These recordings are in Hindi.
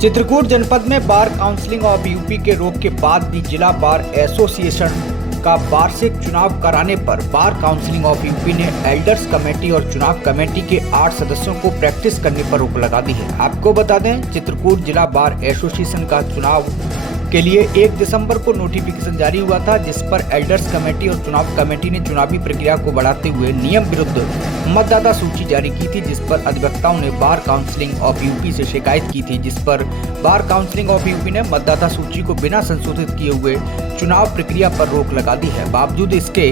चित्रकूट जनपद में बार काउंसिलिंग ऑफ यूपी के रोक के बाद भी जिला बार एसोसिएशन का वार्षिक चुनाव कराने पर बार काउंसिलिंग ऑफ यूपी ने एल्डर्स कमेटी और चुनाव कमेटी के 8 सदस्यों को प्रैक्टिस करने पर रोक लगा दी है। आपको बता दें, चित्रकूट जिला बार एसोसिएशन का चुनाव के लिए 1 दिसंबर को नोटिफिकेशन जारी हुआ था, जिस पर एल्डर्स कमेटी और चुनाव कमेटी ने चुनावी प्रक्रिया को बढ़ाते हुए नियम विरुद्ध मतदाता सूची जारी की थी, जिस पर अधिवक्ताओं ने बार काउंसिलिंग ऑफ यूपी से शिकायत की थी, जिस पर बार काउंसिलिंग ऑफ यूपी ने मतदाता सूची को बिना संशोधित किए हुए चुनाव प्रक्रिया पर रोक लगा दी है। बावजूद इसके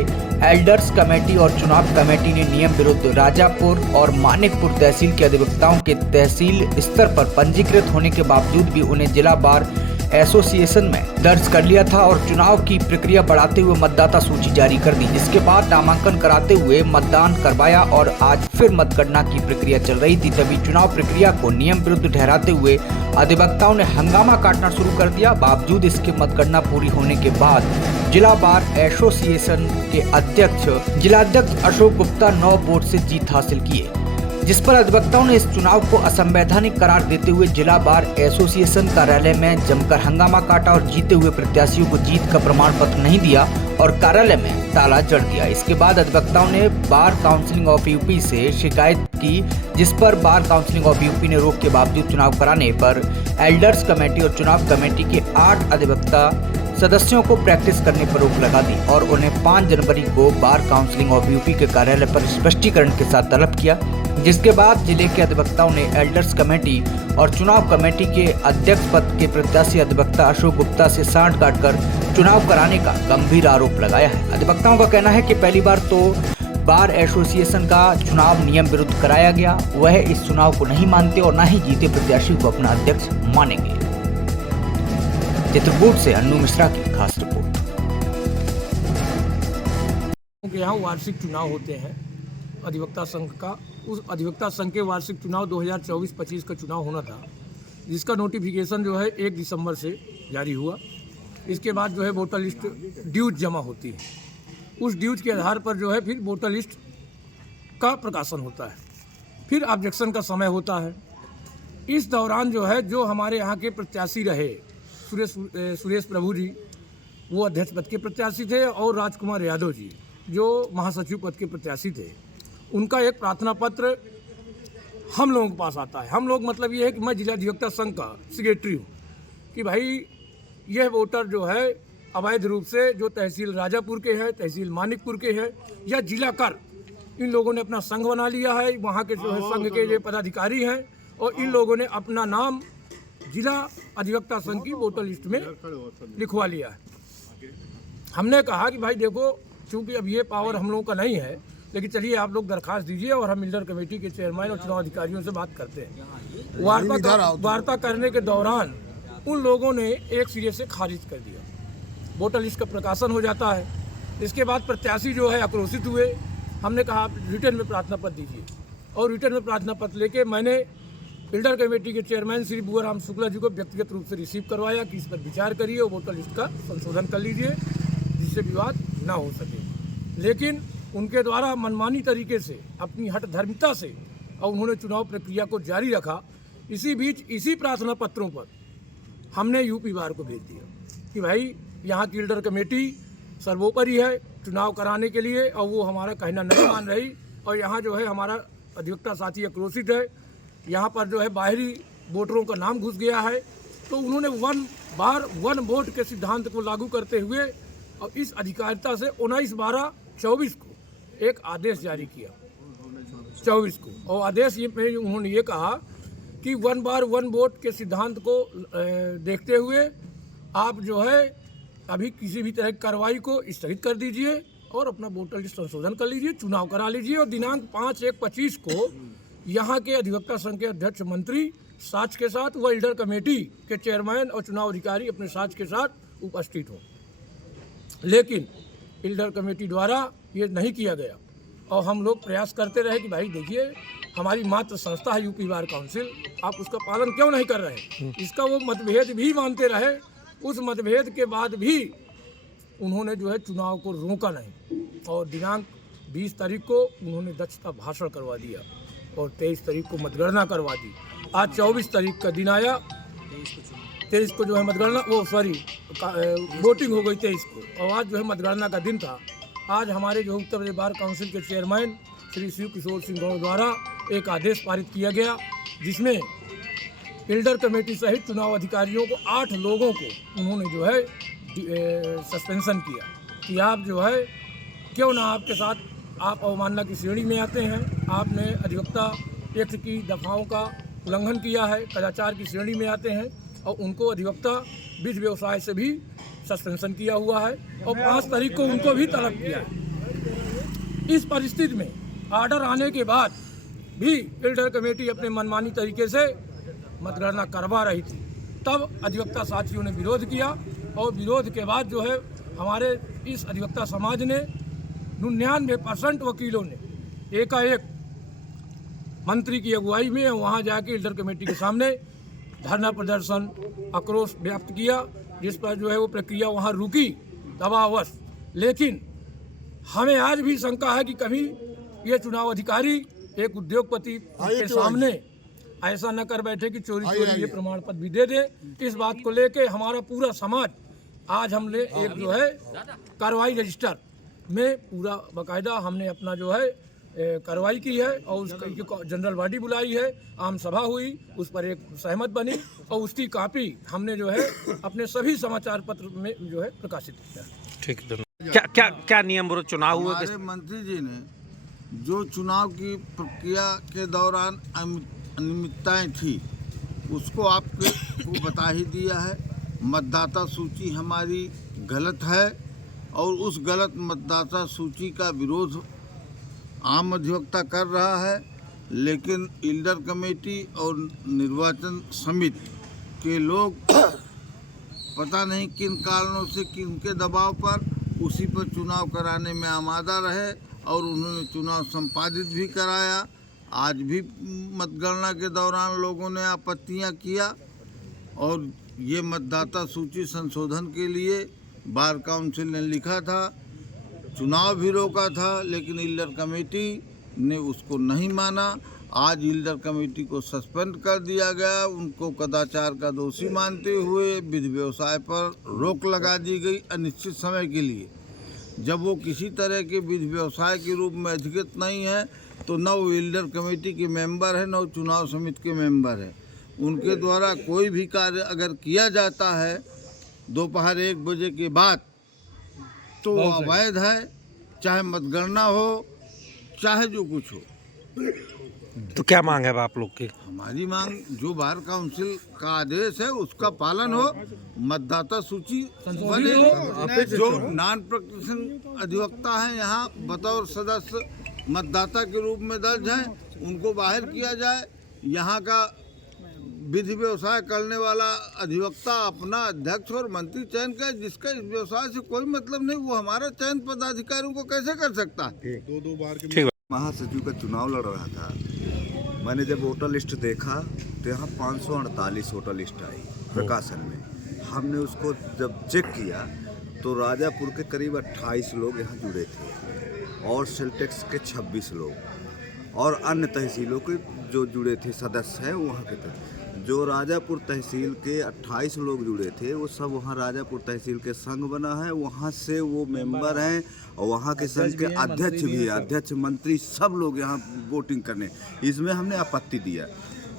एल्डर्स कमेटी और चुनाव कमेटी ने नियम विरुद्ध राजापुर और मानिकपुर तहसील के अधिवक्ताओं के तहसील स्तर पर पंजीकृत होने के बावजूद भी उन्हें जिला बार एसोसिएशन में दर्ज कर लिया था और चुनाव की प्रक्रिया बढ़ाते हुए मतदाता सूची जारी कर दी, जिसके बाद नामांकन कराते हुए मतदान करवाया और आज फिर मतगणना की प्रक्रिया चल रही थी। तभी चुनाव प्रक्रिया को नियम विरुद्ध ठहराते हुए अधिवक्ताओं ने हंगामा काटना शुरू कर दिया। बावजूद इसके मतगणना पूरी होने के बाद जिला बार एसोसिएशन के जिलाध्यक्ष अशोक गुप्ता 9 वोट से जीत हासिल किए, जिस पर अधिवक्ताओं ने इस चुनाव को असंवैधानिक करार देते हुए जिला बार एसोसिएशन कार्यालय में जमकर हंगामा काटा और जीते हुए प्रत्याशियों को जीत का प्रमाण पत्र नहीं दिया और कार्यालय में ताला जड़ दिया। इसके बाद अधिवक्ताओं ने बार काउंसिलिंग ऑफ यूपी से शिकायत की, जिस पर बार काउंसिलिंग ऑफ यूपी ने रोक के बावजूद चुनाव कराने पर एल्डर्स कमेटी और चुनाव कमेटी के 8 अधिवक्ता सदस्यों को प्रैक्टिस करने पर रोक लगा दी और उन्हें 5 जनवरी को बार काउंसिलिंग ऑफ यूपी के कार्यालय पर स्पष्टीकरण के साथ तलब किया, जिसके बाद जिले के अधिवक्ताओं ने एल्डर्स कमेटी और चुनाव कमेटी के अध्यक्ष पद के प्रत्याशी अधिवक्ता अशोक गुप्ता से सांठ काटकर चुनाव कराने का गंभीर आरोप लगाया है। अधिवक्ताओं का कहना है कि पहली बार तो बार एसोसिएशन का चुनाव नियम विरुद्ध कराया गया, वह इस चुनाव को नहीं मानते और न ही जीते प्रत्याशी को अपना अध्यक्ष मानेंगे। चित्रकूट से अन्नू मिश्रा की खास रिपोर्ट। यहाँ वार्षिक चुनाव होते हैं अधिवक्ता संघ का। उस अधिवक्ता संघ के वार्षिक चुनाव 2024-25 का चुनाव होना था, जिसका नोटिफिकेशन जो है 1 दिसंबर से जारी हुआ। इसके बाद जो है वोटर लिस्ट ड्यूज जमा होती है, उस ड्यूज के आधार पर जो है फिर वोटर लिस्ट का प्रकाशन होता है, फिर ऑब्जेक्शन का समय होता है। इस दौरान जो है जो हमारे यहाँ के प्रत्याशी रहे सुरेश प्रभु जी, वो अध्यक्ष पद के प्रत्याशी थे, और राजकुमार यादव जी जो महासचिव पद के प्रत्याशी थे, उनका एक प्रार्थना पत्र हम लोगों के पास आता है। हम लोग मतलब ये है कि मैं जिला अधिवक्ता संघ का सेक्रेटरी हूँ कि भाई यह वोटर जो है अवैध रूप से जो तहसील राजापुर के हैं, तहसील मानिकपुर के हैं या जिला कर, इन लोगों ने अपना संघ बना लिया है। वहाँ के जो है संघ के जो पदाधिकारी हैं और इन लोगों ने अपना नाम जिला अधिवक्ता संघ की वोटर लिस्ट में लिखवा लिया है। हमने कहा कि भाई देखो, चूंकि अब ये पावर हम लोगों का नहीं है, लेकिन चलिए आप लोग दरखास्त दीजिए और हम एल्डर कमेटी के चेयरमैन और चुनाव अधिकारियों से बात करते हैं। वार्ता करने के दौरान उन लोगों ने एक सिरे से खारिज कर दिया, वोटर लिस्ट का प्रकाशन हो जाता है। इसके बाद प्रत्याशी जो है आक्रोशित हुए। हमने कहा आप रिटर्न में प्रार्थना पत्र दीजिए, और रिटर्न में प्रार्थना पत्र लेके मैंने एल्डर कमेटी के चेयरमैन श्री बुआराम शुक्ला जी को व्यक्तिगत रूप से रिसीव करवाया कि इस पर विचार करिए और वोटर लिस्ट का संशोधन कर लीजिए, जिससे विवाद ना हो सके। लेकिन उनके द्वारा मनमानी तरीके से, अपनी हठ धर्मिता से, और उन्होंने चुनाव प्रक्रिया को जारी रखा। इसी बीच इसी प्रार्थना पत्रों पर हमने यूपी बार को भेज दिया कि भाई यहाँ की एल्डर कमेटी सर्वोपरि है चुनाव कराने के लिए, और वो हमारा कहना नहीं मान रही, और यहाँ जो है हमारा अधिवक्ता साथी आक्रोशित है। यहाँ पर जो है बाहरी वोटरों का नाम घुस गया है। तो उन्होंने 1 बार 1 वोट के सिद्धांत को लागू करते हुए और इस अधिकारिता से 19/12/24 को एक आदेश जारी किया, 24 को। और आदेश में उन्होंने ये कहा कि 1 बार 1 वोट के सिद्धांत को देखते हुए आप जो है अभी किसी भी तरह की कार्रवाई को स्थगित कर दीजिए और अपना वोटर लिस्ट संशोधन कर लीजिए, चुनाव करा लीजिए, और दिनांक 5/1/25 को यहाँ के अधिवक्ता संघ के अध्यक्ष मंत्री साक्ष्य के साथ व एल्डर कमेटी के चेयरमैन और चुनाव अधिकारी अपने साक्ष्य के साथ उपस्थित हों। लेकिन एल्डर कमेटी द्वारा ये नहीं किया गया, और हम लोग प्रयास करते रहे कि भाई देखिए हमारी मात्र संस्था है यूपी बार काउंसिल, आप उसका पालन क्यों नहीं कर रहे। इसका वो मतभेद भी मानते रहे। उस मतभेद के बाद भी उन्होंने जो है चुनाव को रोका नहीं, और दिनांक 20 तारीख को उन्होंने दक्षता भाषण करवा दिया और 23 तारीख को मतगणना करवा दी। आज 24 तारीख का दिन आया 23 को जो है मतगणना वोटिंग हो गई 23 को, और आज जो है मतगणना का दिन था। आज हमारे जो उत्तर प्रदेश बार काउंसिल के चेयरमैन श्री शिव किशोर सिंह गौड़ द्वारा एक आदेश पारित किया गया, जिसमें एल्डर कमेटी सहित चुनाव अधिकारियों को 8 लोगों को उन्होंने जो है सस्पेंशन किया कि आप जो है क्यों ना आपके साथ आप अवमानना की श्रेणी में आते हैं, आपने अधिवक्ता एक्ट की दफाओं का उल्लंघन किया है, कदाचार की श्रेणी में आते हैं, और उनको अधिवक्ता विधि व्यवसाय से भी सस्पेंशन किया हुआ है और 5 तारीख को उनको भी तलब किया है। इस परिस्थिति में आर्डर आने के बाद भी एल्डर कमेटी अपने मनमानी तरीके से मतगणना करवा रही थी, तब अधिवक्ता साथियों ने विरोध किया, और विरोध के बाद जो है हमारे इस अधिवक्ता समाज ने 99% वकीलों ने एकाएक मंत्री की अगुवाई में वहां जाके एल्डर कमेटी के सामने धरना प्रदर्शन आक्रोश व्यक्त किया, जिस पर जो है वो प्रक्रिया वहां रुकी दबावश। लेकिन हमें आज भी शंका है कि कभी ये चुनाव अधिकारी एक उद्योगपति के सामने ऐसा न कर बैठे कि चोरी ये प्रमाण पत्र भी दे दे। इस बात को लेके हमारा पूरा समाज आज हमने एक जो है कार्रवाई रजिस्टर में पूरा बाकायदा हमने अपना जो है कार्रवाई की है, और उसकी जनरल बॉडी बुलाई है, आम सभा हुई, उस पर एक सहमत बनी, और उसकी कॉपी हमने जो है अपने सभी समाचार पत्र में जो है प्रकाशित किया। ठीक, क्या नियम विरोध चुनाव हुए? हमारे मंत्री जी ने जो चुनाव की प्रक्रिया के दौरान अनियमितताएं थी उसको आपको बता ही दिया है। मतदाता सूची हमारी गलत है, और उस गलत मतदाता सूची का विरोध आम अधिवक्ता कर रहा है, लेकिन एल्डर कमेटी और निर्वाचन समिति के लोग पता नहीं किन कारणों से किनके दबाव पर उसी पर चुनाव कराने में आमादा रहे, और उन्होंने चुनाव संपादित भी कराया। आज भी मतगणना के दौरान लोगों ने आपत्तियां किया, और ये मतदाता सूची संशोधन के लिए बार काउंसिल ने लिखा था, चुनाव भी रोका था, लेकिन एल्डर कमेटी ने उसको नहीं माना। आज एल्डर कमेटी को सस्पेंड कर दिया गया, उनको कदाचार का दोषी मानते हुए विधि व्यवसाय पर रोक लगा दी गई अनिश्चित समय के लिए। जब वो किसी तरह के विधि व्यवसाय के रूप में अधिकृत नहीं है, तो न वो एल्डर कमेटी के मेंबर है, न वो चुनाव समिति के मेंबर है। उनके द्वारा कोई भी कार्य अगर किया जाता है दोपहर 1 बजे के बाद, तो वो अवैध है, चाहे मतगणना हो चाहे जो कुछ हो। तो क्या मांग है आप लोग की? हमारी मांग जो बार काउंसिल का आदेश है उसका पालन हो, मतदाता सूची बने, जो नॉन प्रैक्टिसिंग अधिवक्ता है यहाँ बतौर सदस्य मतदाता के रूप में दर्ज हैं, उनको बाहर किया जाए। यहाँ का विधि व्यवसाय करने वाला अधिवक्ता अपना अध्यक्ष और मंत्री चयन करे, जिसका इस व्यवसाय से कोई मतलब नहीं, वो हमारा चयन पदाधिकारियों को कैसे कर सकता है? 2 बार के ठीक। महासचिव का चुनाव लड़ रहा था, मैंने जब वोटर लिस्ट देखा तो यहाँ 548 वोटर लिस्ट आई प्रकाशन में। हमने उसको जब चेक किया तो राजापुर के करीब 28 लोग यहाँ जुड़े थे, और सेल्टेक्स के 26 लोग, और अन्य तहसीलों के जो जुड़े थे सदस्य हैं वहाँ के थे। जो राजापुर तहसील के 28 लोग जुड़े थे वो सब वहाँ राजापुर तहसील के संघ बना है, वहाँ से वो मेंबर हैं, और वहाँ के संघ के अध्यक्ष भी है, अध्यक्ष मंत्री सब लोग यहाँ वोटिंग करने। इसमें हमने आपत्ति दिया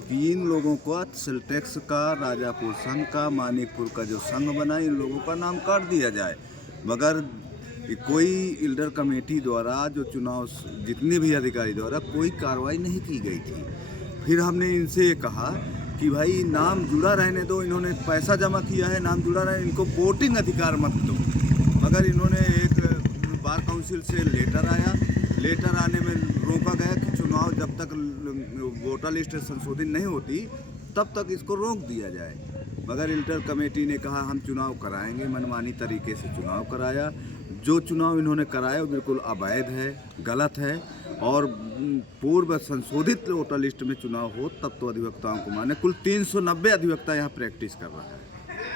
कि इन लोगों को सेल्टेक्स का, राजापुर संघ का, मानिकपुर का जो संघ बना, इन लोगों का नाम काट दिया जाए। मगर कोई एल्डर कमेटी द्वारा जो चुनाव जितने भी अधिकारी द्वारा कोई कार्रवाई नहीं की गई थी। फिर हमने इनसे कहा कि भाई नाम जुड़ा रहने दो, इन्होंने पैसा जमा किया है, नाम जुड़ा रहे, इनको वोटिंग अधिकार मत दो। मगर इन्होंने एक बार काउंसिल से लेटर आया, लेटर आने में रोका गया कि चुनाव जब तक वोटर लिस्ट संशोधित नहीं होती तब तक इसको रोक दिया जाए। मगर एल्डर कमेटी ने कहा हम चुनाव कराएंगे, मनमानी तरीके से चुनाव कराया। जो चुनाव इन्होंने कराया वो बिल्कुल अवैध है, गलत है, और पूर्व संशोधित वोटर लिस्ट में चुनाव हो तब तो अधिवक्ताओं को माने। कुल 390 अधिवक्ता यहाँ प्रैक्टिस कर रहा है,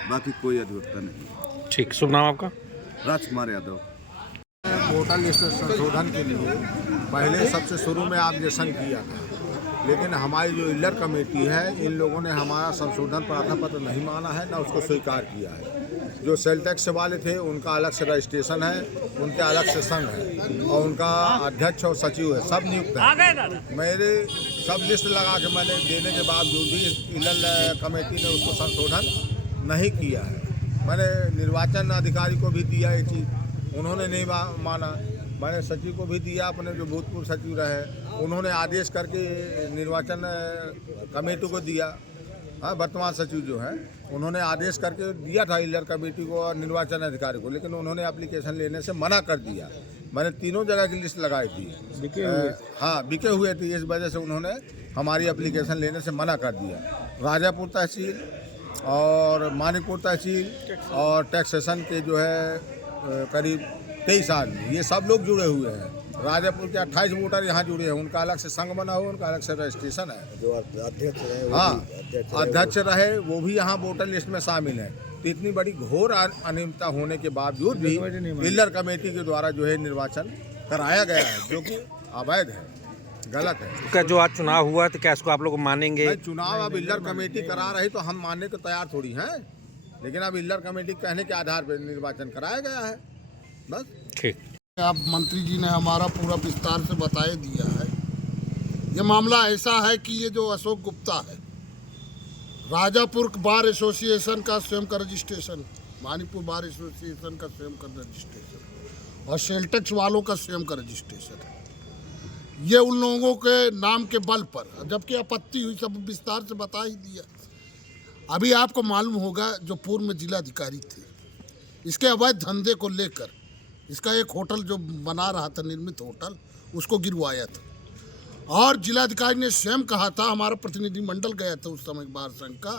बाकी कोई अधिवक्ता नहीं। ठीक, शुभ नाम आपका? राजकुमार यादव। वोटर लिस्ट संशोधन के लिए पहले सबसे शुरू में ऑब्जेक्शन किया था, लेकिन हमारी जो इल्लर कमेटी है, इन लोगों ने हमारा संशोधन प्रार्थना पत्र नहीं माना है, ना उसको स्वीकार किया है। जो सेल टैक्स वाले थे उनका अलग से रजिस्ट्रेशन है, उनके अलग से संघ है और उनका अध्यक्ष और सचिव है, सब नियुक्त है। मेरे सब लिस्ट लगा के मैंने देने के बावजूद भी इल्लर कमेटी ने उसको संशोधन नहीं किया है। मैंने निर्वाचन अधिकारी को भी दिया ये चीज़, उन्होंने नहीं माना। मैंने सचिव को भी दिया, अपने जो भूतपूर्व सचिव रहे उन्होंने आदेश करके निर्वाचन कमेटी को दिया। हाँ, वर्तमान सचिव जो है उन्होंने आदेश करके दिया था इल्लर कमेटी को और निर्वाचन अधिकारी को, लेकिन उन्होंने एप्लीकेशन लेने से मना कर दिया। मैंने तीनों जगह की लिस्ट लगाई थी, बिके हुए थे, इस वजह से उन्होंने हमारी एप्लीकेशन लेने से मना कर दिया। राजापुर तहसील और मानिकपुर तहसील और टैक्सेशन के जो है करीब 23 आदमी, ये सब लोग जुड़े हुए हैं। राजापुर के 28 वोटर यहाँ जुड़े हैं, उनका अलग से संघ बना हुआ, उनका अलग से रजिस्ट्रेशन है। जो अध्यक्ष रहे, हाँ, अध्यक्ष रहे वो भी यहाँ वोटर लिस्ट में शामिल है। तो इतनी बड़ी घोर अनियमितता होने के बावजूद भी इल्लर कमेटी के द्वारा जो है निर्वाचन कराया गया है, जो कि अवैध है, गलत है। क्या जो आज चुनाव हुआ तो क्या इसको आप लोग मानेंगे? चुनाव अब इल्लर कमेटी करा रही तो हम मानने को तैयार थोड़ी हैं, लेकिन अब इल्लर कमेटी कहने के आधार पर निर्वाचन कराया गया है, बस। ठीक। आप मंत्री जी ने हमारा पूरा विस्तार से बता दिया है। ये मामला ऐसा है कि ये जो अशोक गुप्ता है, राजापुर बार एसोसिएशन का स्वयं का रजिस्ट्रेशन, मानिकपुर बार एसोसिएशन का स्वयं का रजिस्ट्रेशन और सेल्टेक्स वालों का स्वयं का रजिस्ट्रेशन है। ये उन लोगों के नाम के बल पर, जबकि आपत्ति हुई, सब विस्तार से बता ही दिया। अभी आपको मालूम होगा जो पूर्व में जिलाधिकारी थे, इसके अवैध धंधे को लेकर इसका एक होटल जो बना रहा था, निर्मित होटल, उसको गिरवाया था और जिलाधिकारी ने स्वयं कहा था, हमारा प्रतिनिधिमंडल गया था उस समय बार संघ का,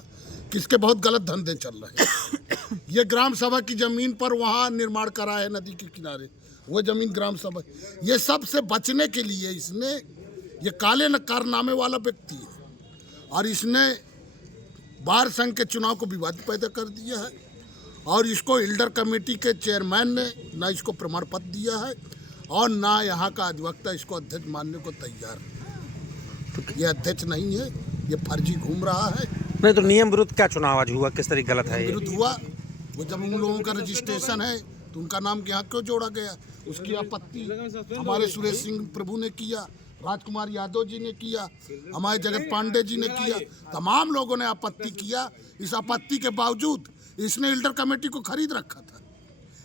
कि इसके बहुत गलत धंधे चल रहे हैं। ये ग्राम सभा की ज़मीन पर वहाँ निर्माण करा है नदी के किनारे, वो ज़मीन ग्राम सभा। ये सब से बचने के लिए इसने, ये काले कारनामे वाला व्यक्ति है और इसने बार संघ के चुनाव को विवादित पैदा कर दिया है और इसको इल्डर कमेटी के चेयरमैन ने ना इसको प्रमाण पत्र दिया है और ना यहाँ का अधिवक्ता इसको अध्यक्ष मानने को तैयार है। ये अध्यक्ष नहीं है, ये फर्जी घूम रहा है। नहीं तो नियम विरुद्ध क्या चुनाव आज हुआ, किस तरीके गलत है ये? विरुद्ध हुआ, वो जब उन लोगों का रजिस्ट्रेशन है तो उनका नाम यहाँ क्यों जोड़ा गया, उसकी आपत्ति हमारे सुरेश सिंह प्रभु ने किया, राजकुमार यादव जी ने किया, हमारे जगत पांडे जी ने किया, तमाम लोगों ने आपत्ति किया। इस आपत्ति के बावजूद इसने इल्डर कमेटी को खरीद रखा था।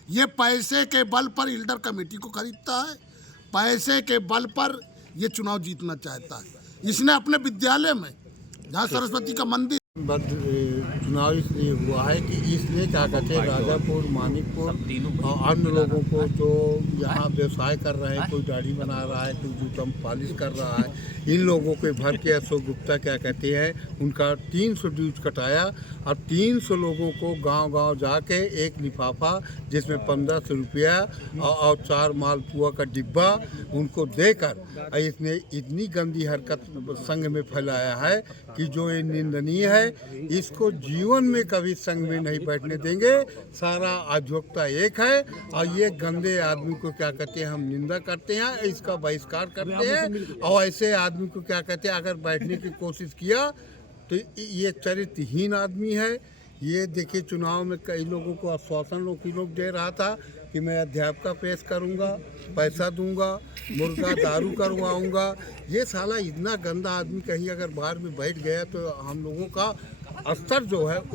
ये पैसे के बल पर इल्डर कमेटी को खरीदता है, पैसे के बल पर ये चुनाव जीतना चाहता है। इसने अपने विद्यालय में, जहाँ सरस्वती का मंदिर, चुनाव इसलिए हुआ है कि इसने क्या कहते हैं, राजापुर, मानिकपुर और अन्य लोगों को जो यहाँ व्यवसाय कर रहे हैं, कोई दाढ़ी बना रहा है, कोई जूता पॉलिश कर रहा है, इन लोगों के भर के अशोक गुप्ता क्या कहते हैं, उनका 300 ड्यूज कटाया और 300 लोगों को गांव-गांव जाके एक लिफाफा जिसमें 1500 रुपया और 4 मालपुआ का डिब्बा उनको देकर इसने इतनी गंदी हरकत संघ में फैलाया है कि जो ये निंदनीय है। इसको जीवन में कभी संघ में नहीं बैठने देंगे। सारा अधिवक्ता एक है और ये गंदे आदमी को क्या कहते हैं, हम निंदा करते हैं, इसका बहिष्कार करते हैं और ऐसे आदमी को क्या कहते हैं, अगर बैठने की कोशिश किया तो ये चरित्रहीन आदमी है। ये देखिए, चुनाव में कई लोगों को आश्वासन लोग दे रहा था कि मैं अध्यापका पेश करूंगा, पैसा दूंगा, मुर्गा दारू करवाऊंगा। ये साला इतना गंदा आदमी कहीं अगर बाहर में बैठ गया तो हम लोगों का स्तर जो है उठ